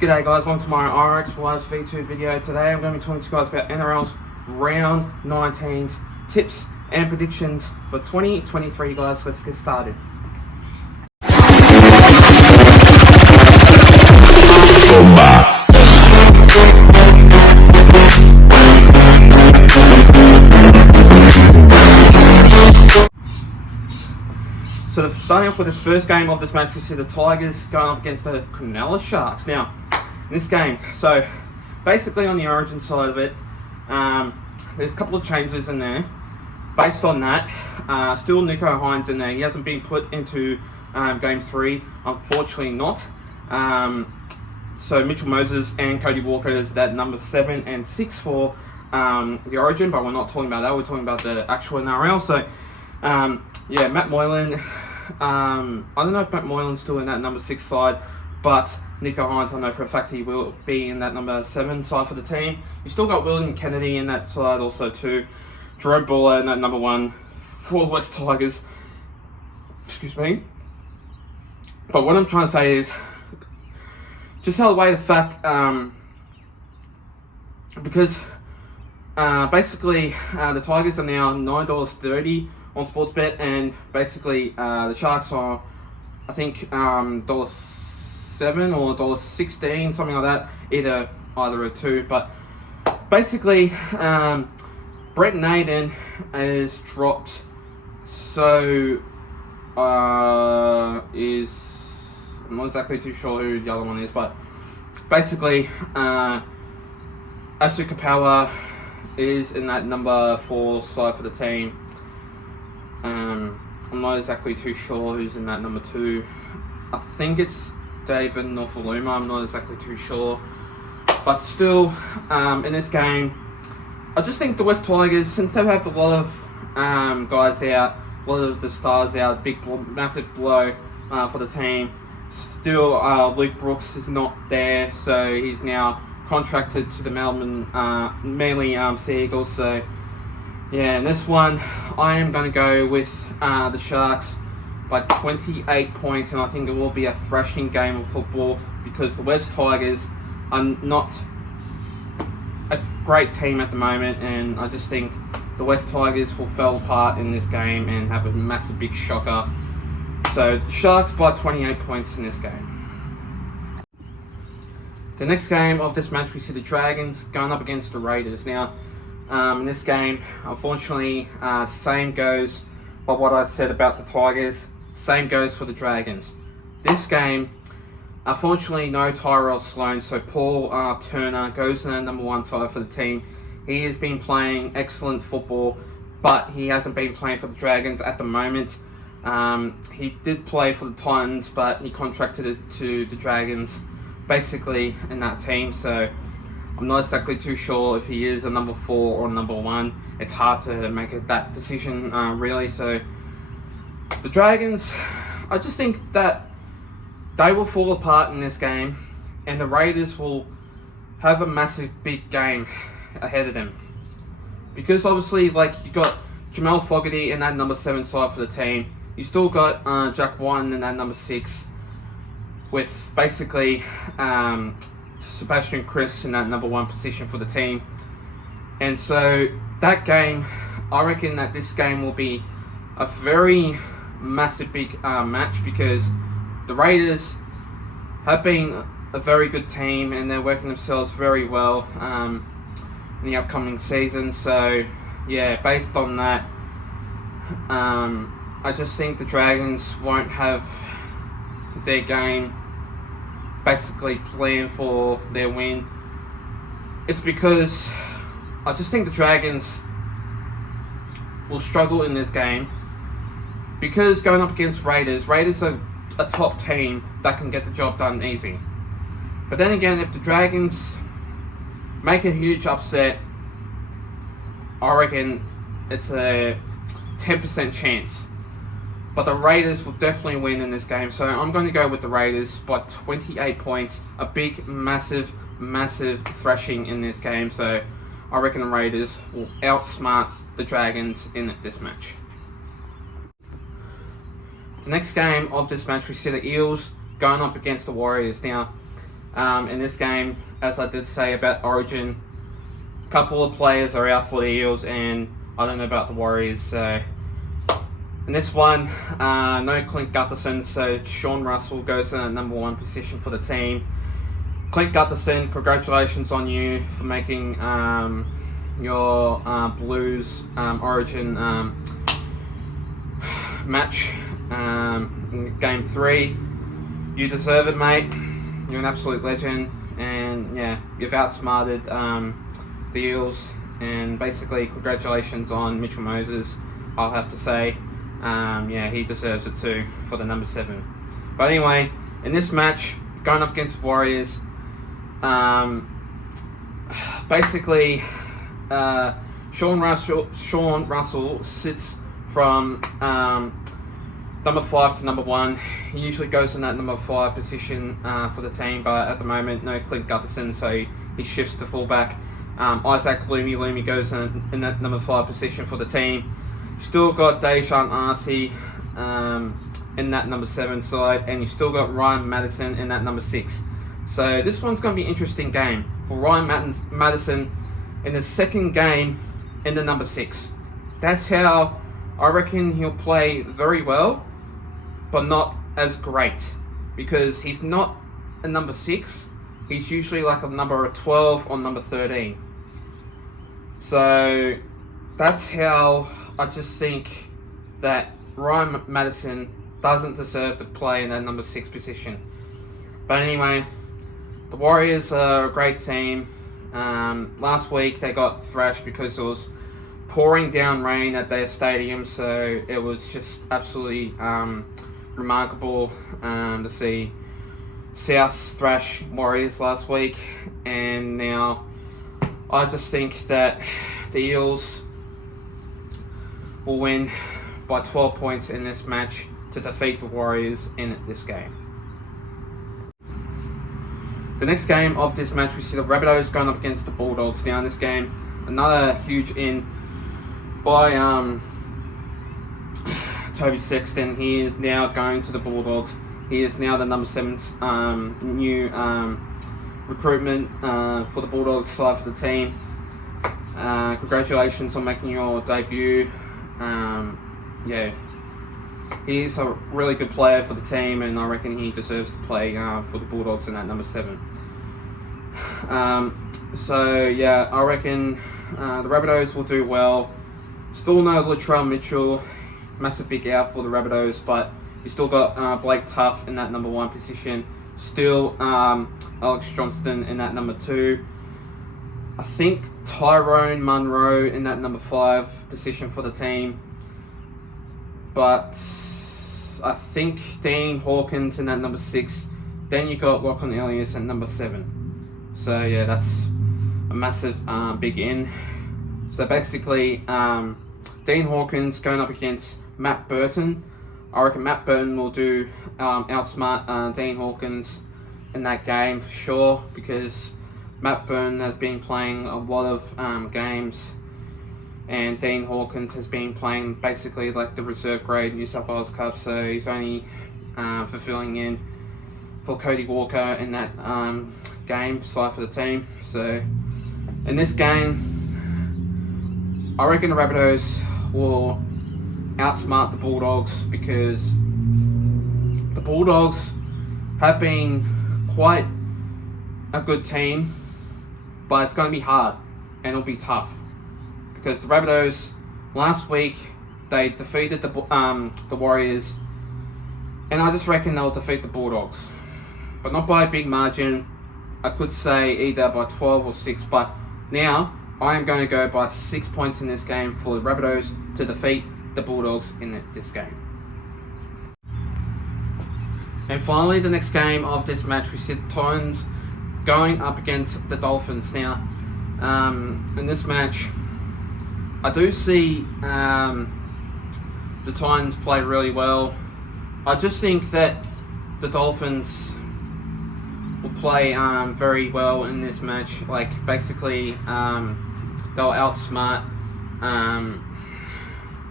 G'day guys, welcome to my RX Wise V2 video. Today I'm going to be talking to you guys about NRL's round 19's tips and predictions for 2023 guys. Let's get started. So starting off with this first game of this match, we see the Tigers going up against the Cronulla Sharks. Now, in this game, so basically on the origin side of it, there's a couple of changes in there. Based on that, still Nicho Hynes in there. He hasn't been put into Game 3, unfortunately not. So Mitchell Moses and Cody Walker is at number 7 and 6 for the origin, but we're not talking about that. We're talking about the actual NRL. So yeah, Matt Moylan. I don't know if Matt Moylan's still in that number 6 side, but Nicho Hynes, I know for a fact he will be in that number 7 side for the team. You still got William Kennedy in that side also too. Jerome Buller in that number 1 for the West Tigers. Excuse me. But what I'm trying to say is, just held away the fact, because basically the Tigers are now $9.30 on Sportsbet, and basically the Sharks are, I think, $7 or $16, something like that. Either or two, but basically Brett Naden is dropped. So I'm not exactly too sure who the other one is, but basically Asu Kapawa is in that number 4 side for the team. I'm not exactly too sure who's in that number 2. I think it's David Nofaluma, I'm not exactly too sure. But still, in this game, I just think the West Tigers, since they have a lot of guys out, a lot of the stars out, massive blow for the team. Still, Luke Brooks is not there, so he's now contracted to the Melbourne Manly Sea Eagles. So yeah, in this one, I am going to go with the Sharks by 28 points, and I think it will be a thrashing game of football because the West Tigers are not a great team at the moment, and I just think the West Tigers will fall apart in this game and have a massive big shocker. So the Sharks by 28 points in this game. The next game of this match, we see the Dragons going up against the Raiders. Now, in this game, unfortunately, same goes by what I said about the Tigers. Same goes for the Dragons. This game, unfortunately, no Tyrell Sloan, so Paul Turner goes in the number 1 side for the team. He has been playing excellent football, but he hasn't been playing for the Dragons at the moment. He did play for the Titans, but he contracted it to the Dragons, basically in that team. So I'm not exactly too sure if he is a number 4 or number 1. It's hard to make that decision, really. So the Dragons, I just think that they will fall apart in this game, and the Raiders will have a massive big game ahead of them. Because obviously, like, you got Jamal Fogarty in that number 7 side for the team. You still got Jack Whiten in that number 6, with basically Sebastian Chris in that number 1 position for the team. And so that game, I reckon that this game will be a very massive big match, because the Raiders have been a very good team and they're working themselves very well in the upcoming season. So yeah, based on that, I just think the Dragons won't have their game basically planned for their win. It's because I just think the Dragons will struggle in this game, because going up against Raiders are a top team that can get the job done easy. But then again, if the Dragons make a huge upset, I reckon it's a 10% chance. But the Raiders will definitely win in this game. So I'm going to go with the Raiders by 28 points. A big, massive thrashing in this game. So I reckon the Raiders will outsmart the Dragons in this match. The next game of this match, we see the Eels going up against the Warriors. Now, in this game. As I did say about Origin, a couple of players are out for the Eels, and I don't know about the Warriors. So in this one, no Clint Gutherson, so Sean Russell goes in at number 1 position for the team. Clint Gutherson, congratulations on you for making your Blues Origin match in Game 3. You deserve it, mate. You're an absolute legend, and yeah, you've outsmarted the Eels, and basically congratulations on Mitchell Moses, I'll have to say. Yeah, he deserves it too for the number 7. But anyway, in this match, going up against the Warriors, basically, Sean Russell sits from number 5 to number 1. He usually goes in that number 5 position for the team, but at the moment, no Clint Gutherson, so he shifts to fullback. Isaac Loomy goes in that number 5 position for the team. Still got Dejan Arce in that number 7 side, and you still got Ryan Madison in that number 6. So this one's going to be an interesting game for Ryan Madison in the second game in the number 6. That's how I reckon he'll play very well, but not as great, because he's not a number 6. He's usually like a number 12 or number 13. So that's how I just think that Ryan Madison doesn't deserve to play in that number 6 position. But anyway, the Warriors are a great team. Last week they got thrashed because it was pouring down rain at their stadium, so it was just absolutely remarkable to see South thrash Warriors last week. And now I just think that the Eels will win by 12 points in this match to defeat the Warriors in this game. The next game of this match, we see the Rabbitohs going up against the Bulldogs. Now in this game, another huge in by Toby Sexton. He is now going to the Bulldogs. He is now the number 7 new recruitment for the Bulldogs side for the team. Congratulations on making your debut. Yeah, he's a really good player for the team, and I reckon he deserves to play for the Bulldogs in that number 7. So yeah, I reckon the Rabbitohs will do well. Still no Latrell Mitchell, massive big out for the Rabbitohs, but you still got Blake Tuff in that number 1 position. Still Alex Johnston in that number 2. I think Tyrone Munro in that number 5 position for the team. But I think Dean Hawkins in that number 6. Then you got Lachlan Elias at number 7. So yeah, that's a massive big in. So basically, Dean Hawkins going up against Matt Burton. I reckon Matt Burton will outsmart Dean Hawkins in that game for sure, because Matt Burton has been playing a lot of games, and Dean Hawkins has been playing basically like the reserve grade New South Wales Cup, so he's only fulfilling in for Cody Walker in that game side for the team. So in this game, I reckon the Rabbitohs will outsmart the Bulldogs, because the Bulldogs have been quite a good team, but it's going to be hard and it'll be tough, because the Rabbitohs last week they defeated the Warriors, and I just reckon they'll defeat the Bulldogs, but not by a big margin. I could say either by 12 or 6, but now I am going to go by 6 points in this game for the Rabbitohs to defeat the Bulldogs in this game. And finally, the next game of this match, we see the Titans going up against the Dolphins. Now, in this match, I do see the Titans play really well. I just think that the Dolphins will play very well in this match. Like, basically, they'll outsmart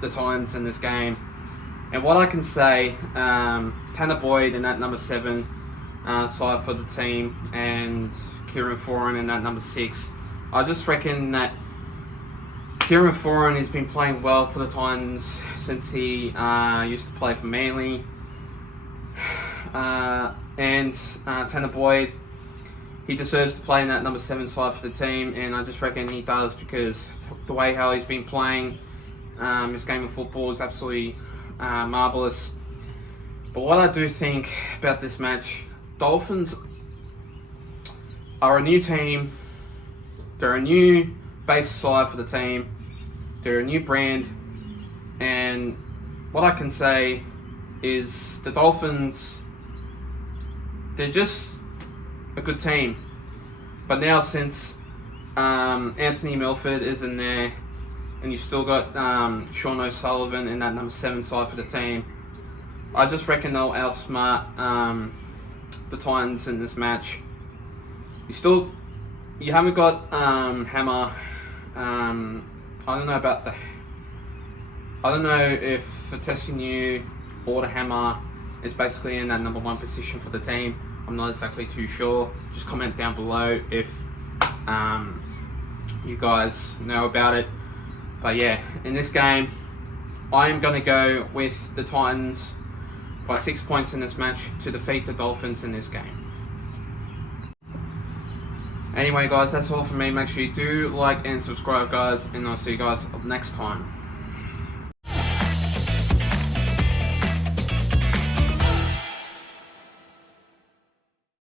the Titans in this game. And what I can say, Tanner Boyd in that number 7 side for the team, and Kieran Foran in that number 6. I just reckon that Kieran Foran has been playing well for the Titans since he used to play for Manly. And Tanner Boyd, he deserves to play in that number 7 side for the team, and I just reckon he does, because the way how he's been playing this game of football is absolutely marvellous. But what I do think about this match, Dolphins are a new team. They're a new base side for the team. They're a new brand, and what I can say is the Dolphins, they're just a good team. But now, since Anthony Milford isn't there, and you still got Sean O'Sullivan in that number 7 side for the team, I just reckon they'll outsmart the Titans in this match. You haven't got Hammer. I don't know if Fatescu or the Hammer is basically in that number 1 position for the team. I'm not exactly too sure. Just comment down below if you guys know about it. But yeah, in this game, I am going to go with the Titans by 6 points in this match to defeat the Dolphins in this game. Anyway guys, that's all from me. Make sure you do like and subscribe guys, and I'll see you guys next time.